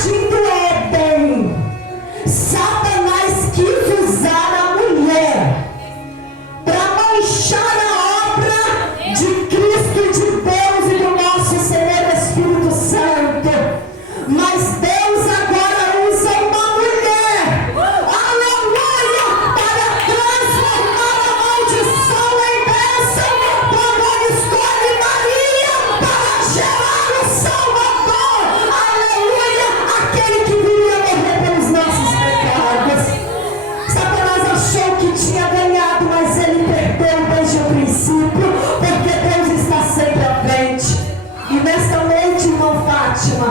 jardim do Éden, Satanás quis usar a mulher para manchar a obra de Cristo, de Deus e do nosso Senhor Espírito Santo. Mas Deus agora usa uma mulher, aleluia, para transformar a maldição em bênção, quando Ele escolhe Maria para gerar o Salvador, aleluia, aquele que viria morrer pelos nossos pecados. Satanás achou que tinha ganhado, mas ele perdeu desde o princípio, porque Deus está sempre à frente. E nesta noite, irmã Fátima,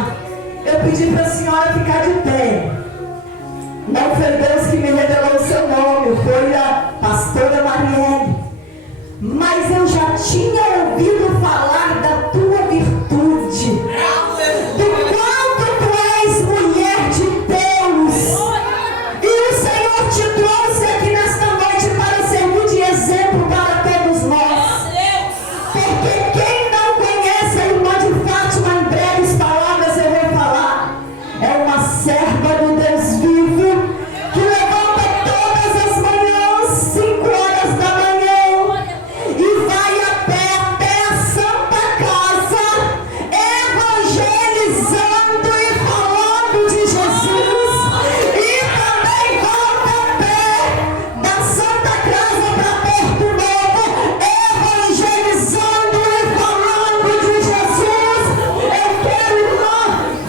eu pedi para a senhora ficar de pé. Não foi Deus que me revelou o seu nome, foi a pastora Marielle. Mas eu já tinha ouvido falar da tua virtude, do quanto tu és mulher de Deus. E o Senhor te trouxe aqui nesta noite para servir de exemplo para todos nós. Porque quem não conhece a irmã de Fátima, em breves palavras eu vou falar, é uma serva do Deus vivo, que levanta todas as manhãs, 5 horas da manhã, e vai a pé até a Santa Casa, evangelizando e falando de Jesus, e também volta a pé da Santa Casa para Porto Novo, evangelizando e falando de Jesus. Eu quero, irmã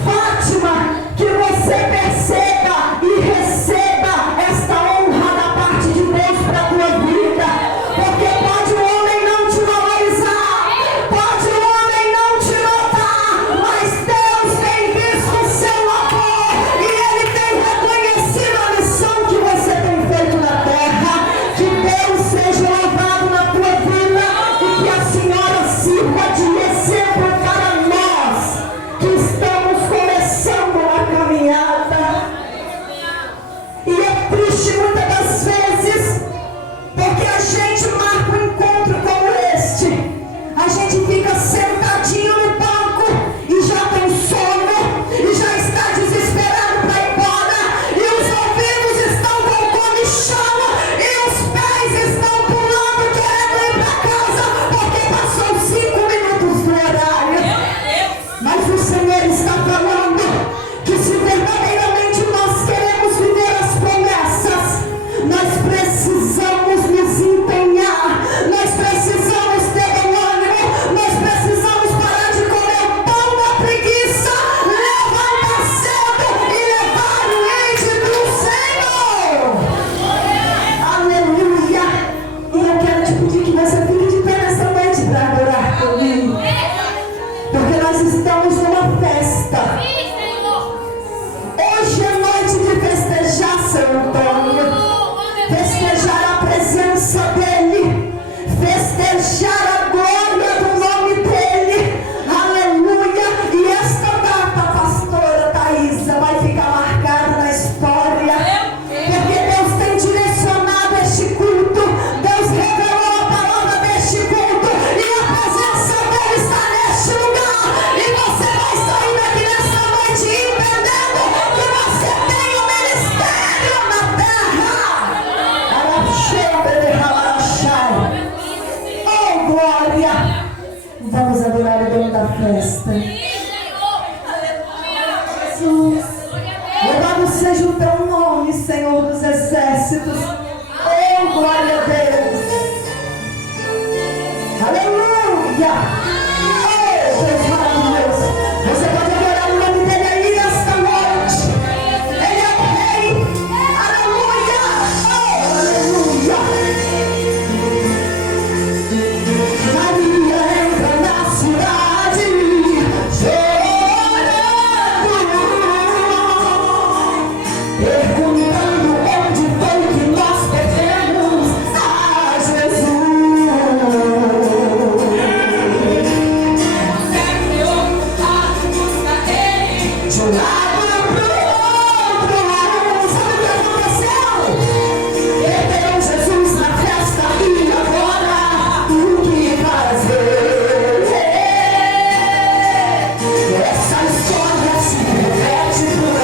Fátima, que você perceba e receba esta honra da parte de Deus para a tua vida, porque pode o homem não te valorizar, pode o homem não te notar, mas Deus tem visto o seu amor e Ele tem reconhecido a missão que você tem feito na terra. Que Deus seja louvado na tua vida e que a senhora sirva de exemplo para nós que estamos começando a caminhada. E é triste muitas das vezes, porque a gente marca um encontro como este, a gente fica sentadinho no banco e já tem sono, e já está desesperado para ir embora, e os ouvidos estão com comichão, e os pés estão pulando querendo ir para casa, porque passou 5 minutos do horário. Mas o Senhor está falando que se verdadeiramente nós queremos viver as promessas, nós precisamos nos empenhar, nós precisamos ter bom ânimo, nós precisamos parar de comer o pão da preguiça, levantar cedo e levar o ente do Senhor. Aleluia! E eu quero te pedir que você fique de pé nessa noite para adorar comigo, porque nós estamos numa festa. Hoje é noite de festejar São Antônio, festejar a presença dele, festejar a glória do nome dele, aleluia. E esta data, pastora Thaisa, vai ficar marcada na história, porque Deus tem direcionado este culto, Deus revelou a palavra deste culto, e a presença dele está neste lugar, e você vai sair daqui nesta noite entendendo que você tem um ministério na terra. Oh, glória! Vamos adorar o dono da festa. Jesus, louvado seja o teu nome, Senhor dos exércitos. Oh, glória a Deus. Aleluia. Oh, Deus maravilhoso. Você pode adorar o nome dele aí nesta noite. Ele é o rei. Aleluia. Oh, aleluia. Maria entra na cidade chorando, perguntando onde foi que nós perdemos a Jesus. Essa história se repete por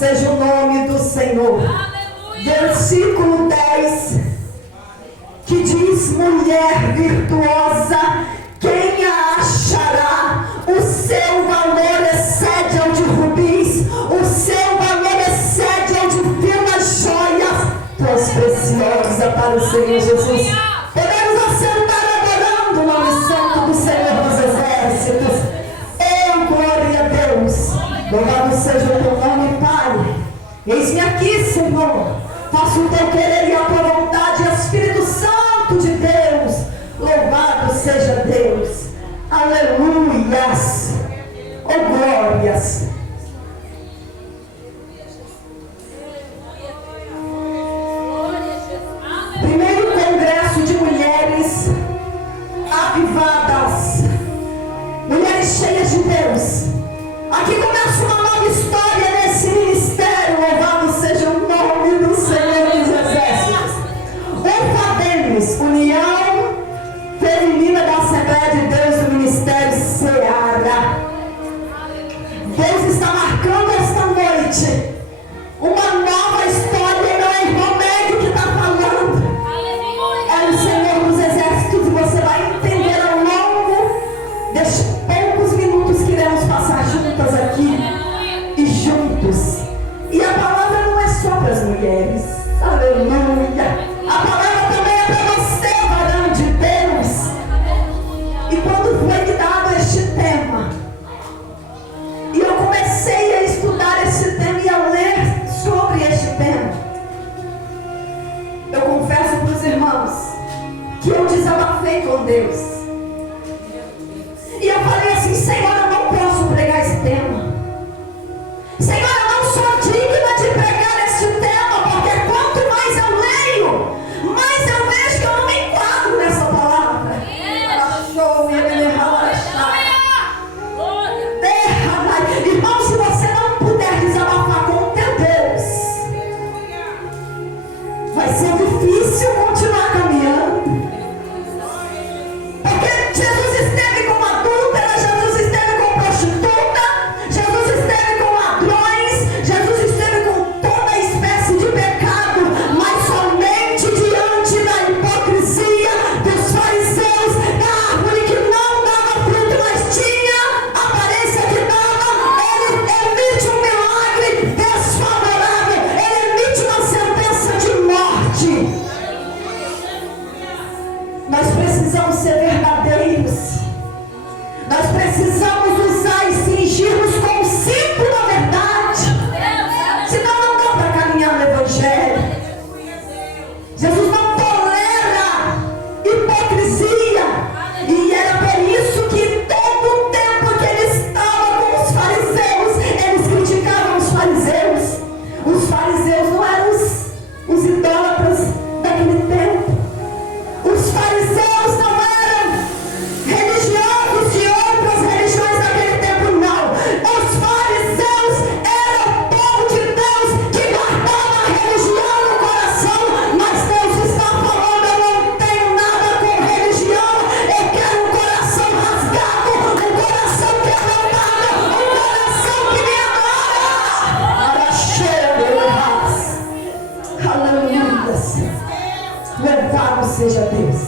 seja o nome do Senhor. Versículo 10, que diz: mulher virtuosa, quem a achará? O seu valor excede ao de rubis, o seu valor excede ao de finas joias. Tuas preciosas para o Senhor Jesus. Podemos assentar adorando o nome santo do Senhor dos Exércitos. Glória a Deus. Louvado seja o teu nome, Pai. Eis-me aqui, Senhor. Faço o teu querer e a tua vontade, Espírito Santo de Deus. Louvado seja Deus. Aleluias. Oh, glórias. Primeiro congresso de mulheres avivadas, mulheres cheias de Deus. Aqui começa uma nova história nesse ministério. Louvado seja o nome do Senhor dos Exércitos. UFADEMES, União Feminina da Assembleia de Deus do Ministério Seara. Deus está marcando esta noite uma nova história. E não é irmão Médio que está falando, é o Senhor dos Exércitos. E você vai entender ao longo destes poucos minutos que iremos passar juntas aqui e juntos. E a palavra não é só para as mulheres. Aleluia. A palavra também é para você, varão de Deus. E quando foi me dado este tema, e eu comecei a estudar este tema e a ler sobre este tema, eu confesso para os irmãos que eu desabafei com Deus. E eu falei assim: Senhor, eu não posso pregar esse tema. Senhor, eu não sou digna de pregar este tema, porque quanto mais eu leio, mais eu vejo que eu não me enquadro nessa palavra. Irmão, se você não puder desabafar com o teu Deus, vai ser difícil continuar caminhando. Porque Jesus esteve com adúltera, Jesus esteve com prostituta, Jesus esteve com ladrões, Jesus esteve com toda espécie de pecado, mas somente diante da hipocrisia dos fariseus, da árvore que não dava fruto, mas tinha a aparência que dava, ele emite um milagre desfavorável, ele emite uma sentença de morte. Nós precisamos ser verdadeiros. Nós precisamos usar e cingir-nos com o cinto da verdade. Senão não dá para caminhar no Evangelho. Jesus não tolera hipocrisia. E era por isso que todo o tempo que ele estava com os fariseus, eles criticavam os fariseus. Os fariseus não eram os idólatras daquele tempo. Os fariseus não eram religiosos de outras religiões daquele tempo, não. Os fariseus eram o povo de Deus que guardava a religião no coração. Mas Deus está falando: eu não tenho nada com religião. Eu quero um coração rasgado, um coração quebrantado, um coração que me adora. Aleluia. Louvado seja Deus.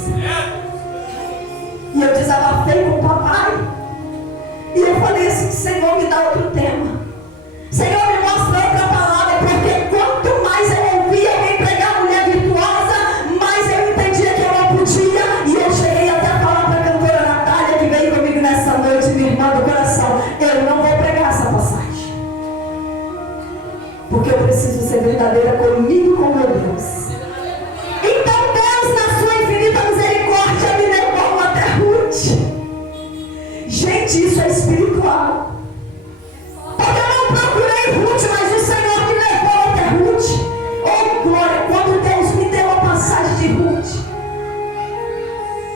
E eu desabafei com o papai. E eu falei assim: Senhor, me dá outro tema. Senhor, me mostra outra palavra. Porque quanto mais eu ouvia alguém pregar mulher virtuosa, mais eu entendia que eu não podia. E eu cheguei até a falar para a cantora Natália, que veio comigo nessa noite, minha irmã do coração: eu não vou pregar essa passagem, porque eu preciso ser verdadeira comigo e com meu Deus. Então Deus, na sua infinita misericórdia, me levou até Ruth. Gente, isso é espiritual. Porque eu não procurei Ruth, mas o Senhor me levou até Ruth. Oh, glória! Quando Deus me deu a passagem de Ruth,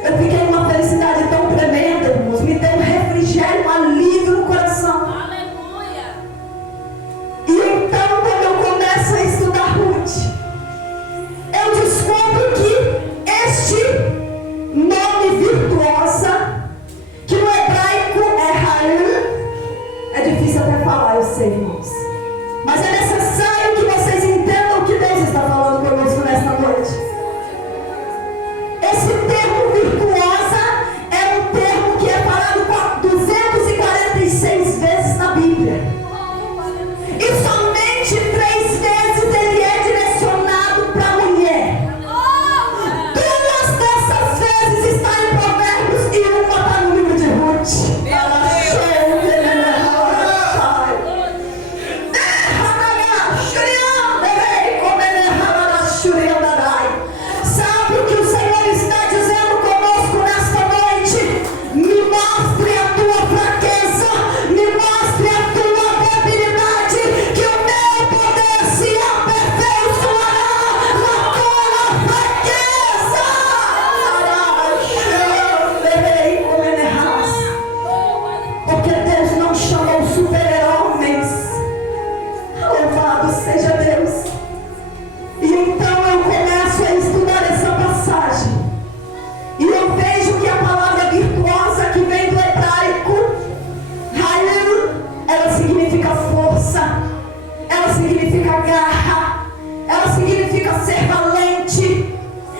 eu fiquei numa felicidade tão tremenda, irmãos. Me deu um refrigério, um alívio no coração. Aleluia! E então, quando eu começo a estudar Ruth, eu descubro que este nome virtuosa, que no hebraico é Rael, é difícil até falar, eu sei, irmãos, Mas é necessário que vocês entendam o que Deus está falando conosco nesta noite. Esse termo virtuosa é um termo que é falado 246 vezes na Bíblia. E somente 3 vezes ele é direcionado para a mulher. 2 dessas vezes está em Provérbios e uma está no livro de Ruth. Sabe o que o Senhor está dizendo conosco nesta noite? Me mostre a tua fraqueza, me mostre a tua debilidade, que o meu poder se aperfeiçoará na tua fraqueza. Porque Deus não chamou super-homens. Louvado seja Deus. E então eu começo a estudar essa passagem. E eu vejo que a palavra virtuosa que vem do hebraico, Halel, ela significa força, ela significa garra, ela significa ser valente.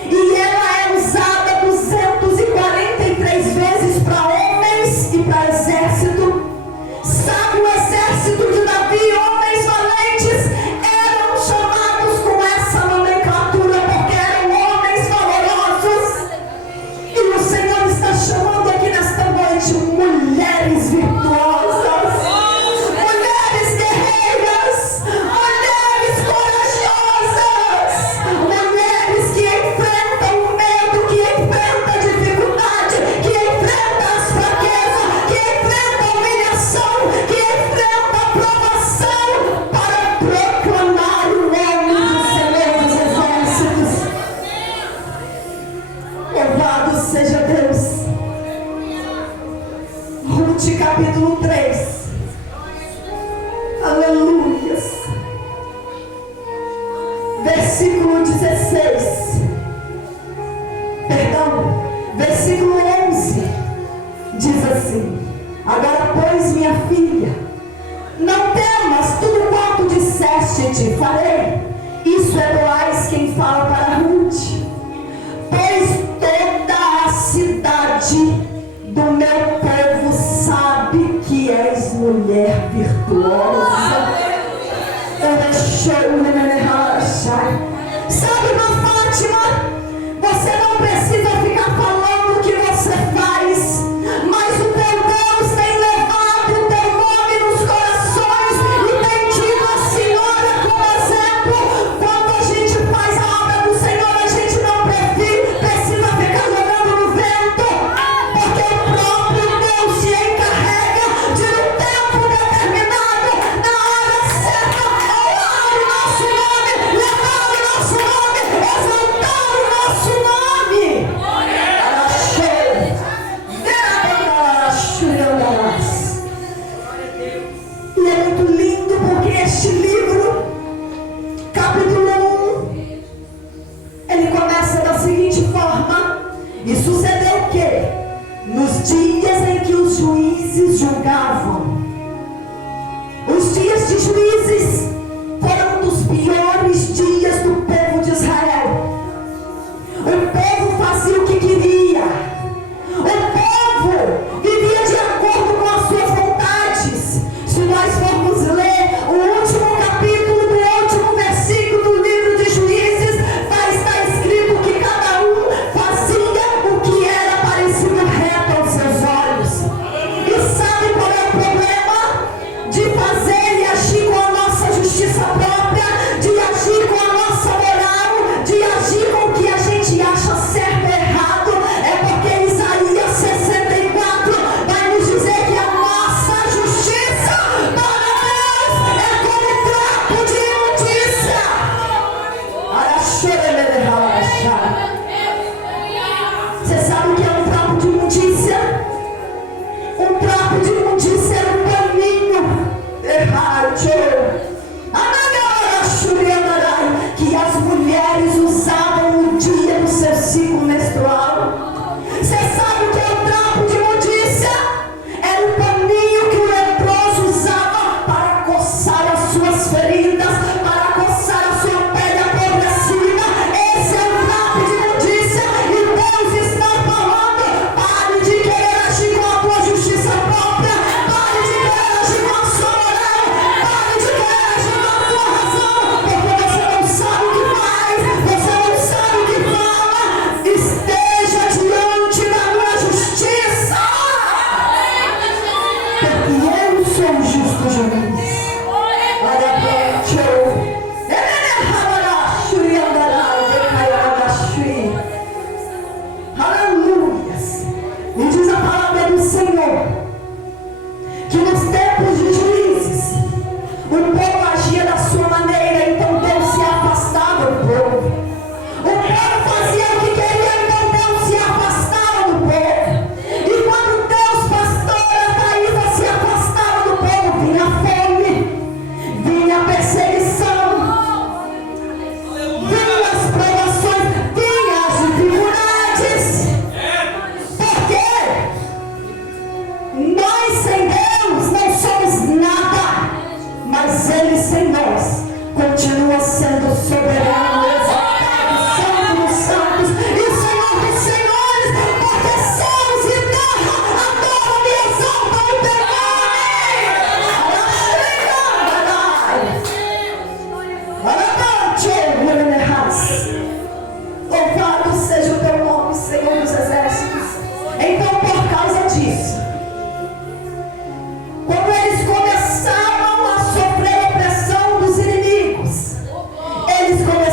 E ela é usada 243 vezes para homens e para exército. Sabe, o exército de Davi, homens valentes, eram chamados com essa nomenclatura porque eram homens valorosos. E o Senhor está chamando aqui nesta noite mulheres virtuosas, mulheres guerreiras, mulheres corajosas, mulheres que enfrentam o medo, que enfrentam a dificuldade, que enfrentam as fraquezas, que enfrentam a humilhação, que enfrentam a provação para proclamar o nome do Senhor dos Exércitos. Louvado seja Deus. Ruth capítulo 3. Aleluias. Versículo 16. Perdão, versículo 11. Diz assim: agora, pois, minha filha, não temas, tudo quanto disseste te farei. Isso é Boaz quem fala para Ruth. Pois toda a cidade do meu povo sabe que és mulher virtuosa. Sabe, irmã Fátima, você não precisa ficar falando o que você faz, mas o teu Deus tem levado o teu nome nos corações e tem tido a Senhora como exemplo. Quando a gente faz a obra do Senhor, a gente não precisa ficar jogando no vento, porque o próprio Deus se encarrega de, no tempo determinado, na hora certa, honrar o nosso nome, levar o nosso nome, exaltar o nosso nome. E é muito lindo porque este livro, capítulo 1, ele começa da seguinte forma: e sucedeu que, nos dias em que os juízes julgavam, os dias de juízes foram dos piores dias do povo de Israel. O povo fazia o que queria. O povo vivia de acordo com as suas vontades. Se nós formos ler o último capítulo Ele sem nós continua sendo soberano, exaltado, santo dos santos e Senhor dos senhores, porque céus e terra adoram e exaltam o teu nome. Louvado seja o teu nome, Senhor dos exércitos. Então, por causa disso, quando eles começaram a sofrer a opressão dos inimigos, eles começaram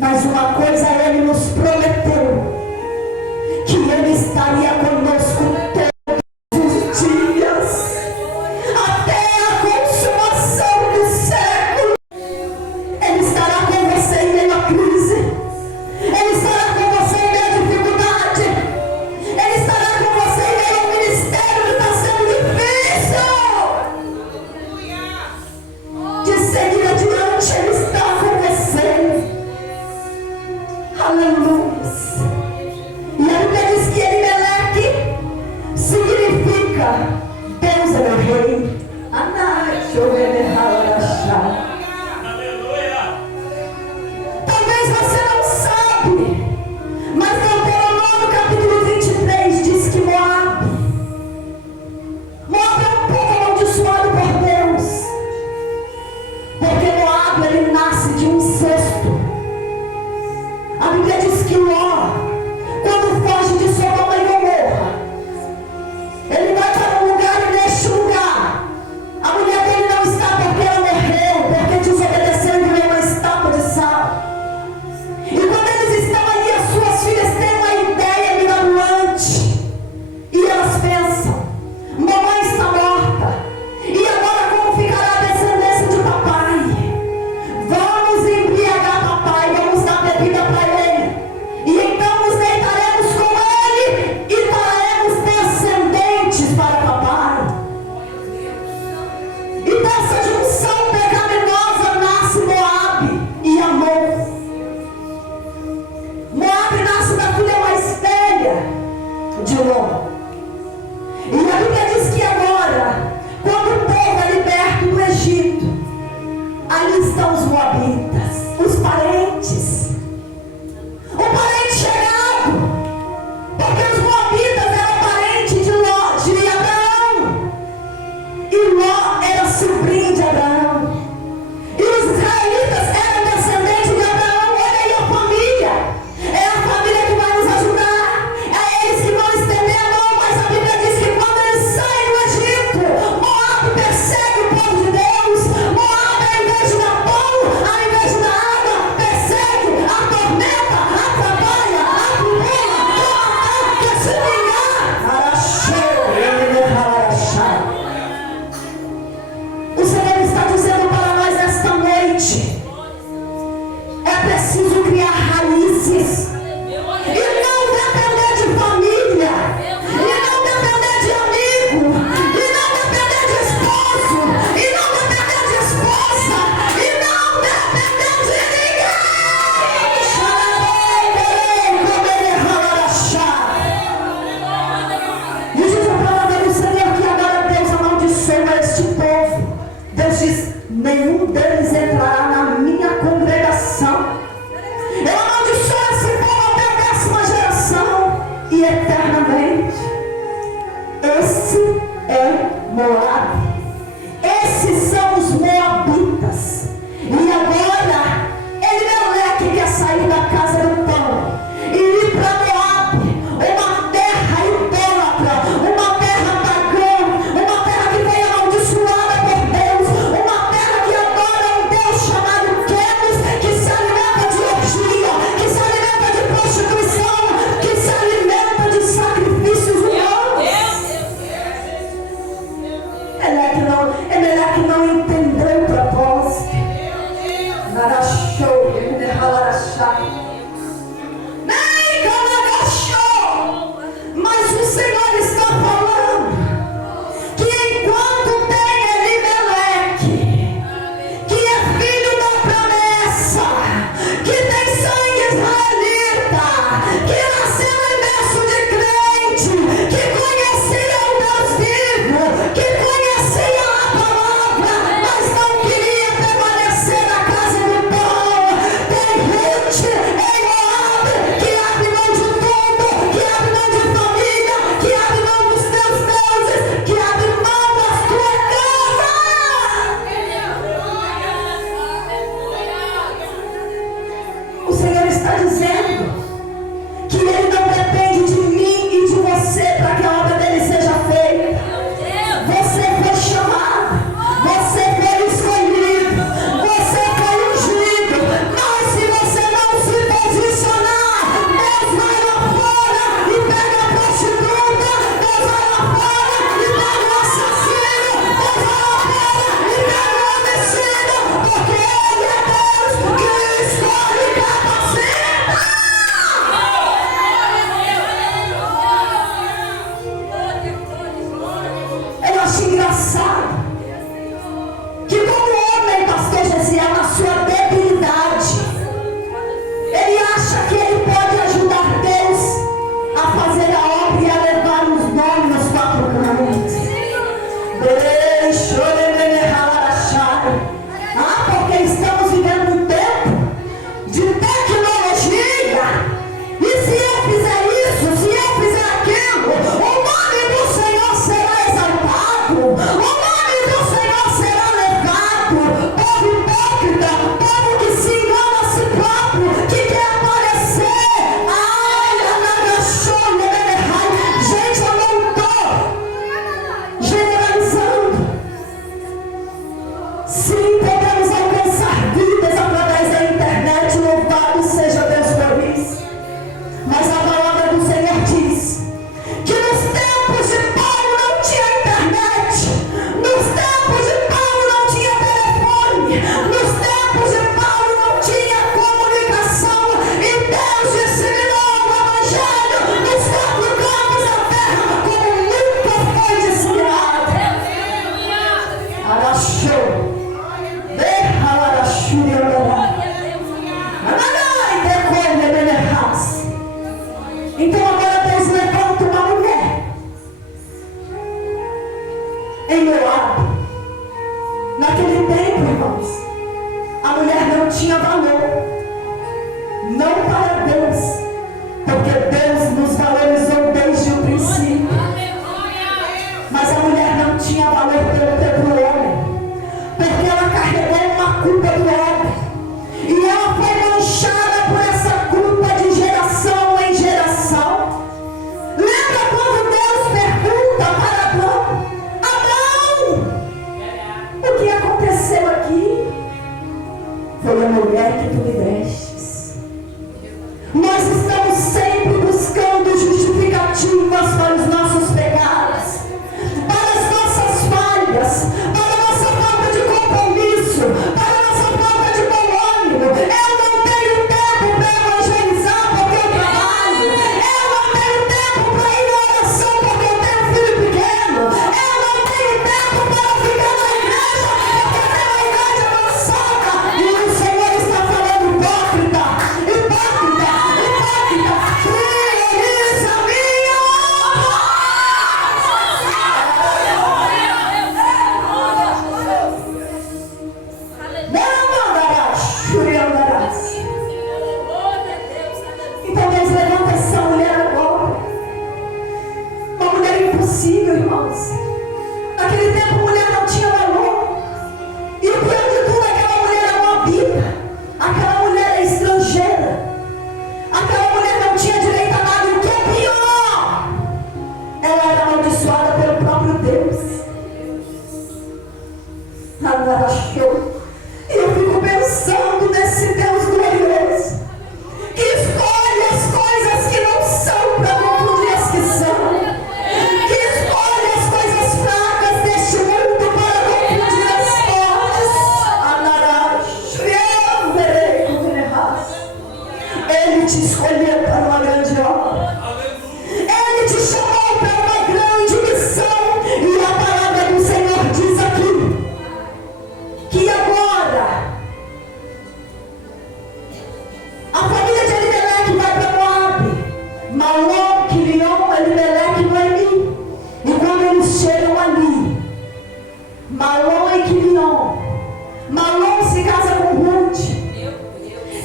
Mas uma coisa Ele nos prometeu, que Ele estaria conosco todos os dias, até a consumação do século. Ele estará com você em meio à crise. Ele estará com você em meio à dificuldade. Ele estará com você em meio ao ministério que está sendo difícil de seguir adiante. Ele está com você. Aleluia. E a Bíblia diz que Elimeleque significa Deus é meu rei. Talvez você não sabe, mas Deuteronômio capítulo 23 diz que Moabe é um povo amaldiçoado por Deus, porque Moabe ele nasce de um incesto. A Bíblia diz que Ló, quando foge de Sodoma e Gomorra, ele vai para um lugar, e neste lugar a mulher dele não está, porque ela morreu, porque desobedeceu e virou uma estátua de sal. E quando eles estão ali, as suas filhas têm uma ideia mirabolante, e elas pensam: mamãe está morta, e agora como ficará a descendência de papai? Vamos embriagar papai, vamos dar bebida para ele, e então nos deitaremos com ele e daremos descendentes para papai. E dessa junção pecaminosa nasce Moabe e Amon. Moabe nasce da filha mais velha de Ló. E a Bíblia diz que agora, quando o povo é liberto do Egito, ali estão os moabitas, os parentes. O parente chegado, porque os moabitas eram parentes de Ló, de Abraão. E Ló era sobrinho de Abraão. E os israelitas eram descendentes de Abraão. Olha aí a família. É a família que vai nos ajudar. É eles que vão estender a mão. Mas a Bíblia diz que quando eles saem do Egito, Moabe persegue o povo de Deus. Moabe, ao invés de dar pão, ao invés de dar água, persegue, atormenta, atrapalha, atribula, toma, quer se vingar. Araxeu, ele derrama. O Senhor está dizendo para nós esta noite: é preciso criar raízes e não depender de família, e não depender de amigo, e não depender de esposo, e não depender de esposa, e não depender de ninguém. E diz a palavra do Senhor que agora Deus amaldiçoa este povo. Deus diz: nenhum deles entrará na minha congregação. Eu amaldiçoo esse povo até a 10ª geração e eternamente. Esse é Moabe. Esses são os moabitas. E agora Elimeleque quer sair da casa do pão e ir para Moabe, uma terra idólatra, uma terra pagã, uma terra que foi amaldiçoada por Deus, uma terra que adora um Deus chamado Queros, que se alimenta de orgia, que se alimenta de prostituição, que se alimenta de sacrifícios humanos. Elimeleque não entendeu o propósito. Narachou, ele derralarachá. Mas o Senhor está falando que enquanto tem Elimeleque, que é filho da promessa, que tem sangue israelita, que nasceu em berço de crente, que conhecia o Deus vivo, que conhecia a palavra, mas não queria permanecer na casa do pão. Tem Ruth, te escolheu para uma grande obra. Ele te chamou para uma grande missão. E a palavra do Senhor diz aqui que agora a família de Elimeleque vai para Moabe. Malom, Quilion, Elimeleque, Noemi. E quando eles chegam ali, Malom e Quilion, Malom se casa com Ruth,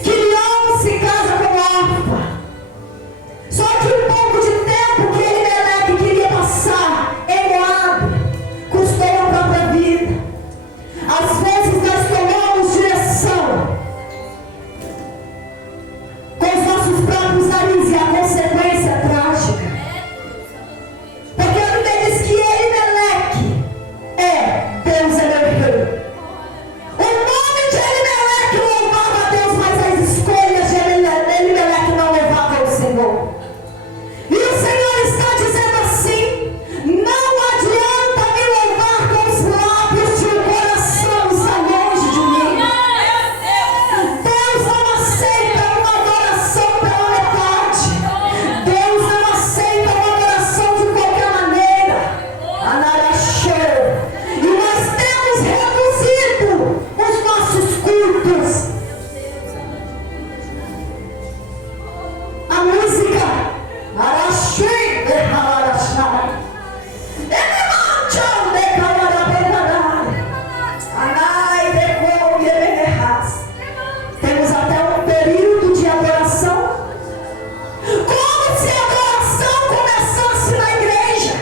Quilion se casa com Orfa. Só que um pouco de tempo que Elimeleque queria passar em Moabe custou a própria vida. Às vezes nós tomamos direção com os nossos próprios narizes e a consequência é trágica. Porque a Bíblia diz que Elimeleque Deus é meu rei. O nome de Elimeleque louvava a Deus, mas as escolhas de Elimeleque não levavam ao Senhor. E o Senhor está dizendo assim: não adianta me louvar com os lábios se o coração está longe de mim. Deus não aceita uma adoração pela metade. Deus não aceita uma adoração de qualquer maneira. Anarachou. E nós temos reduzido os nossos cultos. A música Arachim de Halarachai. Elemancham de Kalarabenarai. Anai de Kou Yebenerras. Temos até um período de adoração. Como se a adoração começasse na igreja.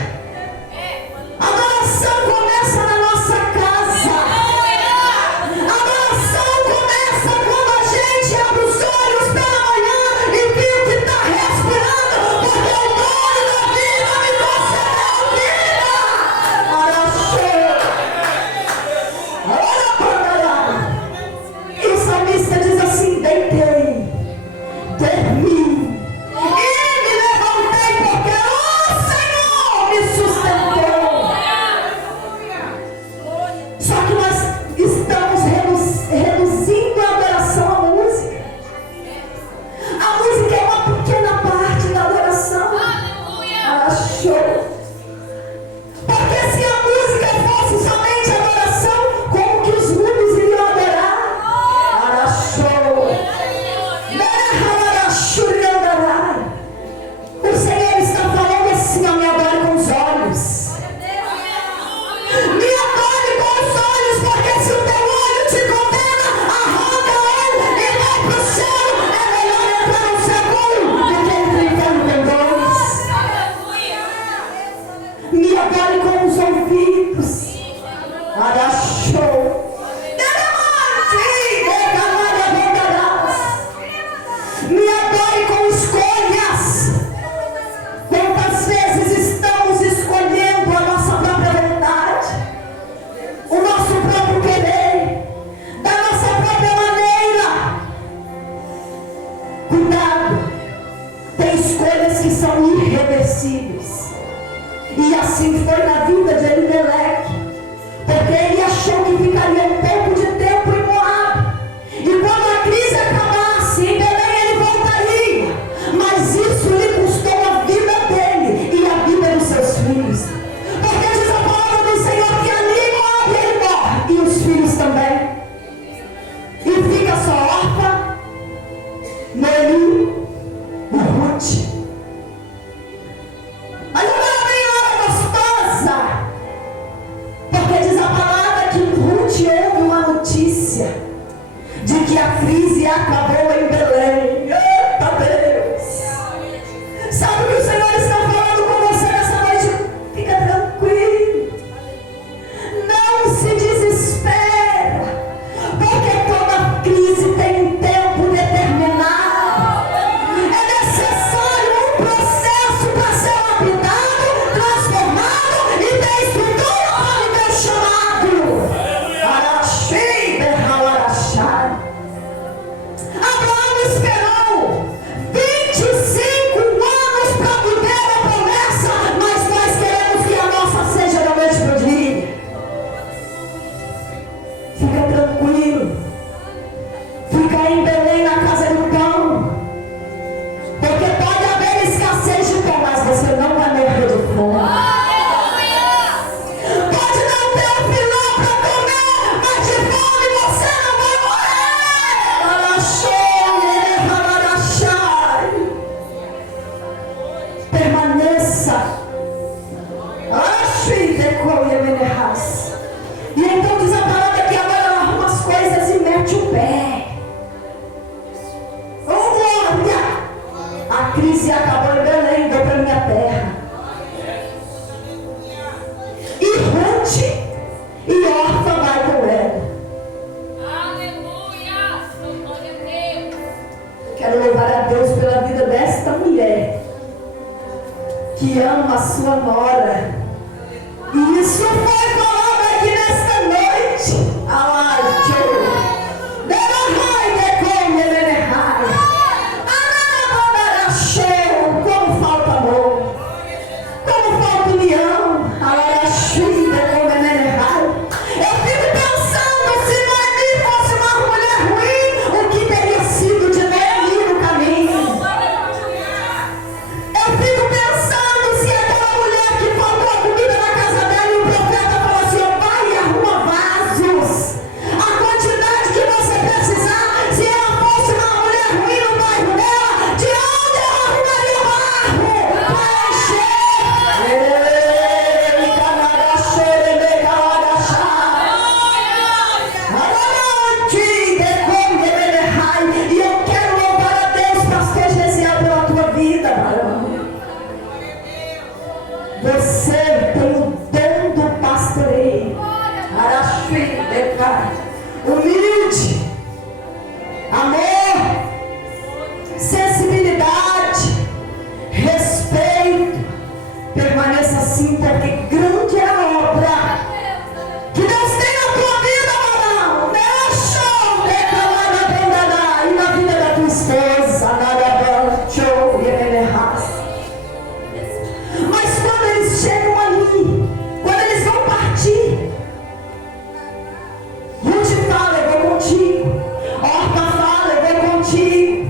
A adoração começa na nossa casa. A adoração começa quando a gente abre os olhos pela manhã e viu que está respirando, porque o dono da vida me concedeu vida. Arachou. Ora, pandará. E o salmista diz assim: deitei, dormi e me levantei, porque o Senhor me sustentou. Só que nós estamos reduzindo a adoração à música. A música é uma pequena parte da adoração. Achou? Porque se a música fosse somente adoração, como que os mudos iriam adorar? Arachou. O Senhor está falando assim: ó, me adore com os olhos. Me adore com os olhos, porque se o teu olho te condena, arranca ele e vai para o céu. É melhor entrar no céu do que entrar em inferno com dois. Me adore com os ouvidos. Arachou. Me adore com escolhas. Quantas vezes estamos escolhendo a nossa própria vontade, o nosso próprio querer, da nossa própria maneira? Cuidado, tem escolhas que são irreversíveis. E assim foi na vida de Elimeleque, porque ele achou que ficaria um pouco de tempo em Moabe, e quando a crise acabasse, em Belém ele voltaria. Mas isso lhe custou a vida dele e a vida dos seus filhos. Porque diz a palavra do Senhor que ali em Moabe ele morre, e os filhos também. E fica só Orfa, Noemi e Ruth. Mas agora vem a hora gostosa, porque diz a palavra que Ruth ouve uma notícia de que a crise acabou em Belém. Eita Deus! Sabe o que o Senhor está falando com você nessa noite? Fica tranquilo, não se desespera, porque toda crise tem um tempo determinado. A crise acabou em Belém, deu para minha terra. E Ruth e Orfa vai com ela. Aleluia! Glória a Deus! Quero louvar a Deus pela vida desta mulher que ama a sua nora. E isso foi falado aqui nesta noite. Como falta amor, como falta união. Eu fico pensando, se Noemi fosse uma mulher ruim, o que teria sido de Noemi no caminho? Eu fico pensando se aquela mulher que faltou a comida na casa dela e o profeta falou assim: ó, vai e arruma vasos, a quantidade que você precisar. Se ela fosse uma mulher ruim no bairro dela, de onde ela arrumaria o barro para encher? E eu quero louvar a Deus, pastor Gesiel, pela tua vida, varão. Você tem o dom do pastoreio. Humilde, amor, sensibilidade, respeito. Permaneça assim, porque grande é a obra que Deus tem na tua vida, varão. Meu show, e na vida da tua esposa, mas quando eles chegam ali, quando eles vão partir, Ruth fala: eu vou contigo. Orfa fala: eu vou contigo.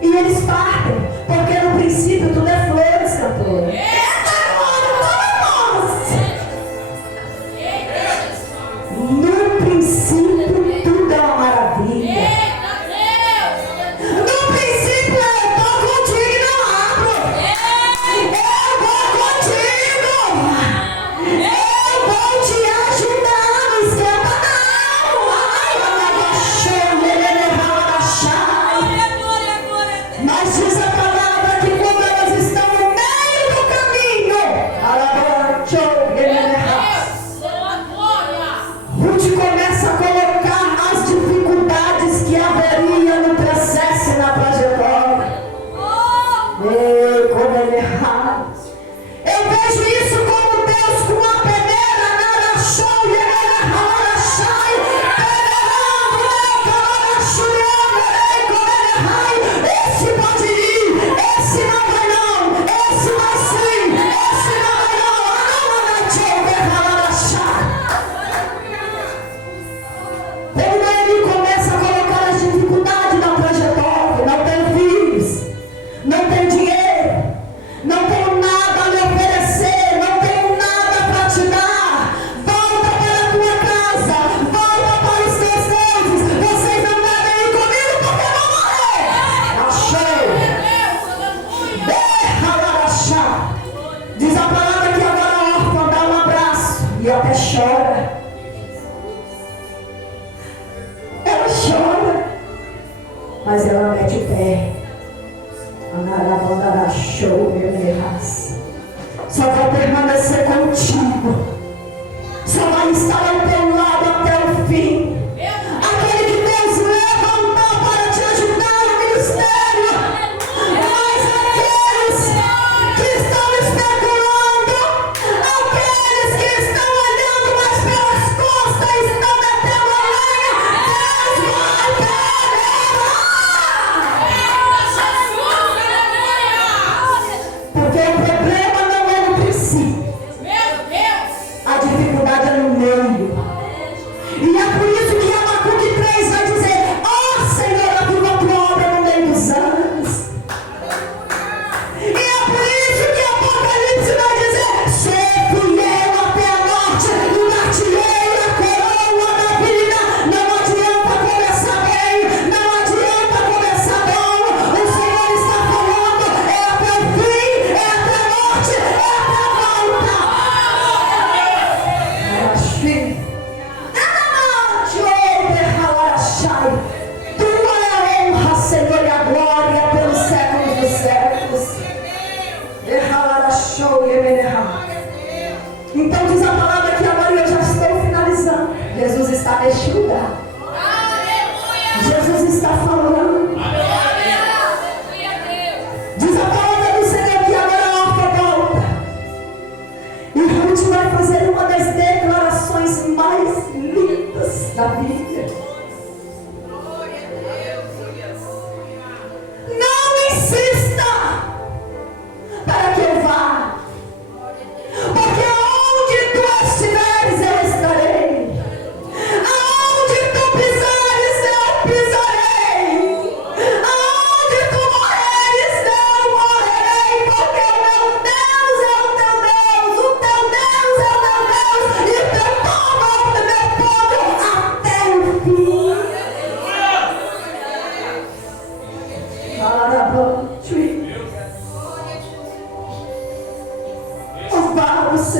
E eles partem, porque no princípio tudo é flores, cantora. No princípio tudo é uma maravilha. No princípio eu estou contigo e não abro. Eu vou contigo. Eu vou te ajudar. Não esquenta não. Mas diz a palavra que quando elas estão no meio do caminho, Ruth começa a colocar as dificuldades que haveria no processo e na trajetória. Ei, como ele é errado. Eu vejo isso como Deus com a peneira, narachou, e ele narachai, esse pode ir, esse não vai não, esse vai sim, esse não vai não. Quando ele começa a colocar as dificuldades na trajetória, não tem filhos, não tem dinheiro, não tenho nada a lhe oferecer, não tenho nada para te dar. Volta para a tua casa, volta para os teus deuses. Vocês não devem ir comigo porque eu vou morrer. Achei. Diz a palavra que agora a órfã dá um abraço e até chora. Ela chora, mas ela mete o pé. Só vai permanecer contigo, só vai estar ao teu lado até o fim. Aquele que Deus levantou para te ajudar no ministério. Mas aqueles que estão especulando, aqueles que estão olhando mais pelas costas e estão metendo a lenha, Deus vai pegar. Porque o problema não é no princípio.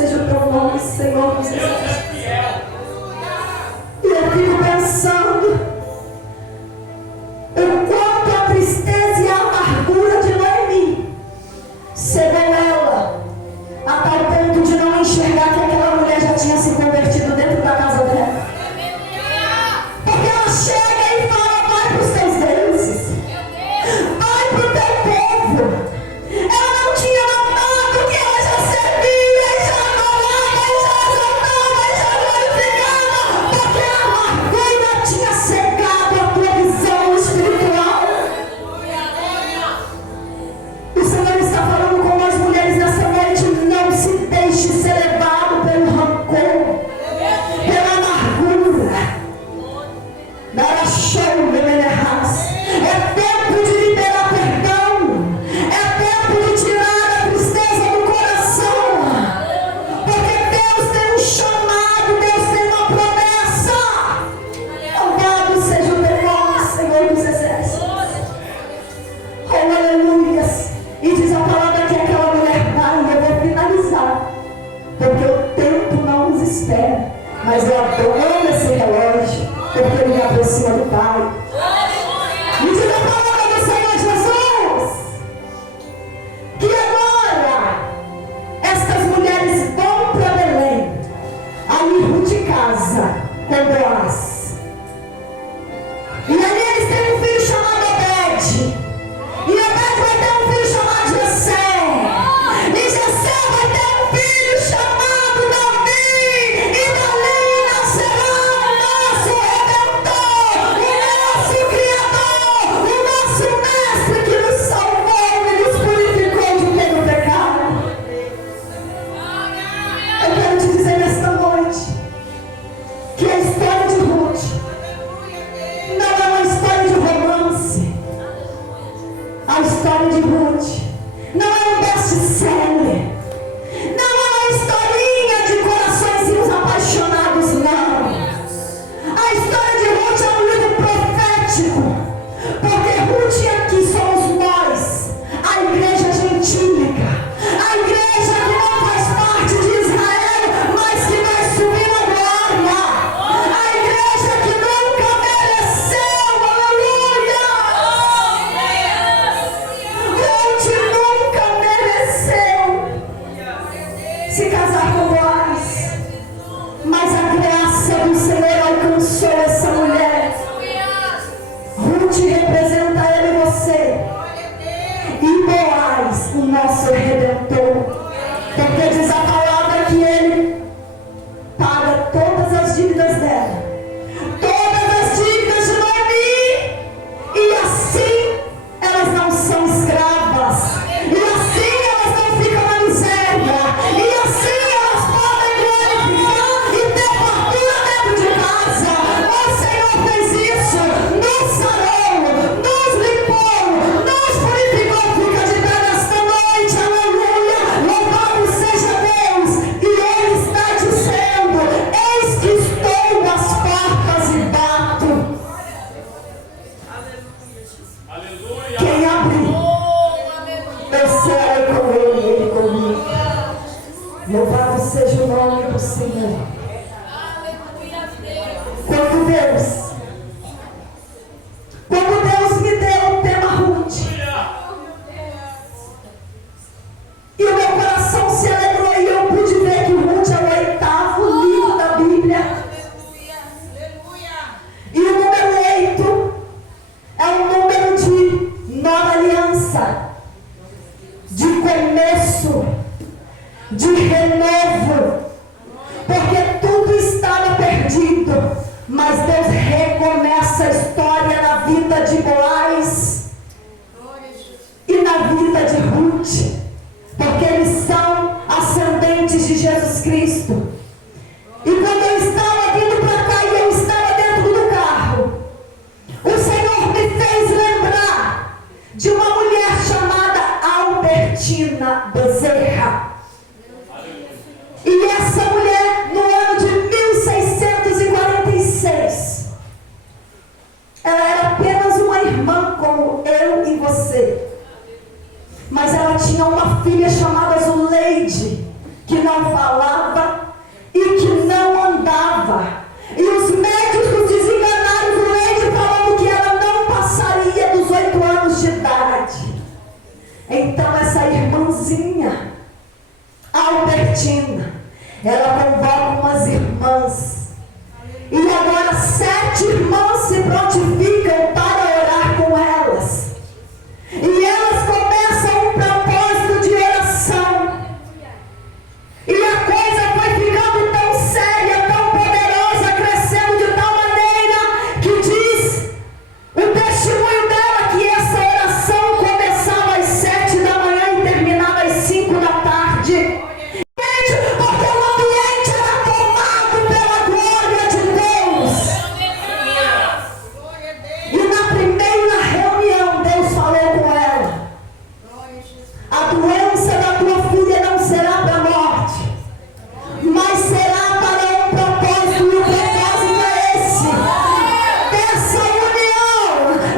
seja o teu nome, Senhor dos Exércitos. E eu fico pensando o quanto a tristeza e a amargura de Noemi cegou ela a tal ponto de não enxergar que aquela mulher já tinha se convertido dentro da casa dela. Porque ela chega e fala: vai para os teus deuses, vai para o teu povo. Ela não tinha notado que ela já servia, e já adorava, e já exaltava, e já glorificava, porque a amargura tinha cegado a tua visão espiritual. O Senhor está falando com nós mulheres nessa noite: não se deixe ser levado pelo rancor, pela amargura. Dará show, é tempo de liberar perdão, é tempo de tirar a tristeza do coração, porque Deus tem um chamado, Deus tem uma promessa. Louvado seja o teu nome, Senhor dos Exércitos. Oh, aleluia. E diz a palavra que aquela mulher vai, e eu vou finalizar, porque o tempo não nos espera, mas eu adoro esse relógio, porque ele me aproxima do Pai. Me diz a palavra do Senhor Jesus, que agora estas mulheres vão para Belém, aí Ruth casa com Boaz, e ali eles têm um filho chamado Obed, e Obed vai ter um filho chamado Jessé, e Jessé vai ter um filho chamado Davi, e dali nascerá o nosso Redentor, o nosso Criador, o nosso Mestre que nos salvou e nos purificou de todo pecado. Eu quero te dizer nesta noite que a história de Ruth não é uma história de romance. A história de Ruth não é um best-seller, não é uma historinha de coraçõezinhos apaixonados, não. A história de Ruth é um livro profético, porque Ruth aqui somos nós, a igreja gentílica, a igreja que não faz parte de Israel, mas que vai subir na glória, a igreja que nunca mereceu, aleluia. Ruth nunca mereceu se casar com Boaz, mas a graça do Senhor alcançou essa mulher. Ruth representa ela e você, e Boaz, o nosso Redentor, porque diz a palavra que ele paga todas as dívidas dela, todas as dívidas de Noemi, e assim elas não são escravas, e assim elas não ficam na miséria, e assim elas podem glorificar e ter fartura dentro de casa. O Senhor fez isso, nos sarou, nos limpou, nos purificou. Fica de pé nesta noite, aleluia. Louvado seja Deus. E Ele está dizendo: eis que estou às portas e bato. Quem abrir, eu serei com Ele e Ele comigo. Louvado seja o nome do Senhor. Quando Deus me deu o tema Ruth, e o meu coração se alegrou, e eu pude ver que Ruth é o 8º livro da Bíblia, e o número 8 é um número de nova aliança, de começo, de renovo, porque tudo estava perdido, mas Deus recomeça a história na vida de Boaz e na vida de Ruth, porque eles são ascendentes de Jesus Cristo. E quando eu estava vindo para cá e eu estava dentro do carro, o Senhor me fez lembrar de uma mulher chamada Albertina Bezerra. E essa mulher, no ano de 1646, ela era apenas uma irmã como eu e você, mas ela tinha uma filha chamada Zuleide, que não falava e que não andava. E os médicos desenganaram o leite falando que ela não passaria dos 8 anos de idade. Então essa irmãzinha, Albertina, ela convoca umas irmãs. E agora 7 irmãs se prontificam para orar com elas. E elas começam um propósito de oração. E a coisa foi ficando tão séria, tão poderosa, crescendo de tal maneira que diz o testemunho dela que essa oração começava às 7 da manhã e terminava às 5 da tarde. Porque o ambiente era tomado pela glória de Deus. E na primeira reunião Deus falou com ela: a doença da tua filha não será para a morte, mas será para um propósito, e o propósito é esse: dessa união,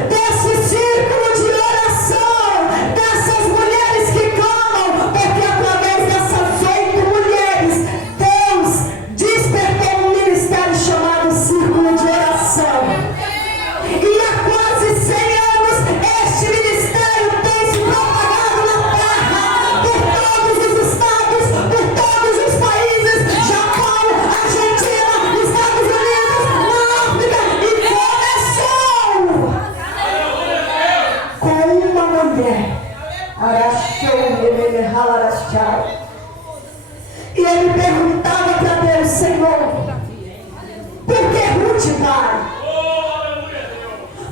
desse círculo de oração, dessas mulheres que clamam, porque através dessas 8 mulheres, Deus despertou um ministério chamado Círculo de Oração. E há quase 100 anos, este ministério tem se propagado na terra, por todos os estados, por todos os países, Japão, Argentina, Estados Unidos, na África, e começou com uma mulher. E ele perguntava para Deus: Senhor, por que Ruth vai?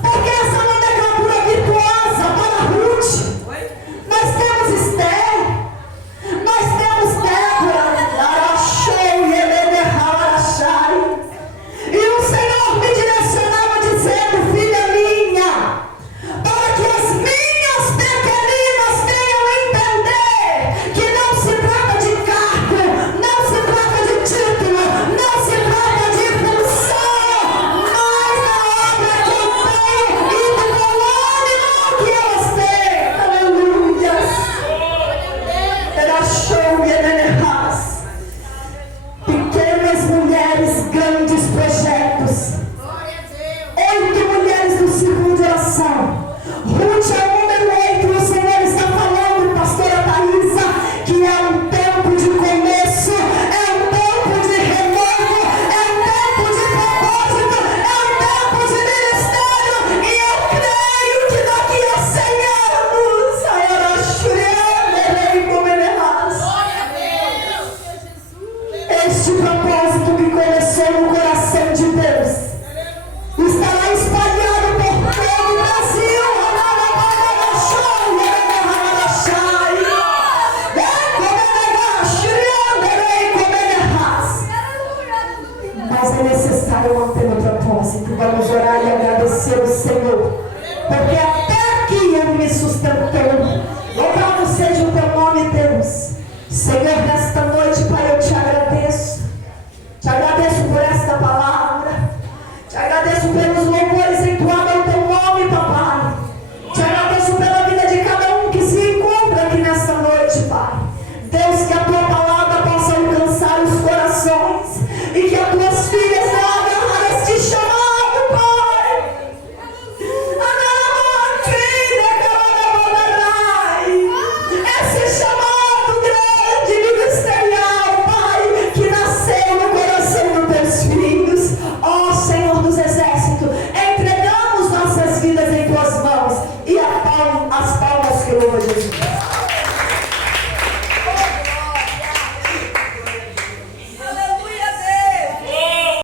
Porque essa nomenclatura virtuosa para Ruth. Nós temos Esther, nós temos Débora, Arachou e Ebeneharachai. E o Senhor me direcionava dizendo: filha minha, para que as minhas pequeninas venham entender que não se trata de cargo, não se trata de título, não se trata de função, mas da obra que eu tenho e do ânimo que elas têm. Aleluia. Era show e Ebenehaz. Pequenas mulheres, grandes projetos. 8 mulheres do círculo de oração. Ruth é o número 8. O Senhor está falando, pastora Thaisa, que é um tempo de começo, é um tempo de renovo, é um tempo de propósito, é um tempo de ministério. E eu creio que daqui a 100 anos, este propósito que começou no coração de Deus estará espalhado por todo o Brasil. Mas é necessário manter o propósito. Vamos orar e agradecer ao Senhor, porque até aqui Ele me sustentou. Louvado seja o teu nome, Deus. Senhor, nesta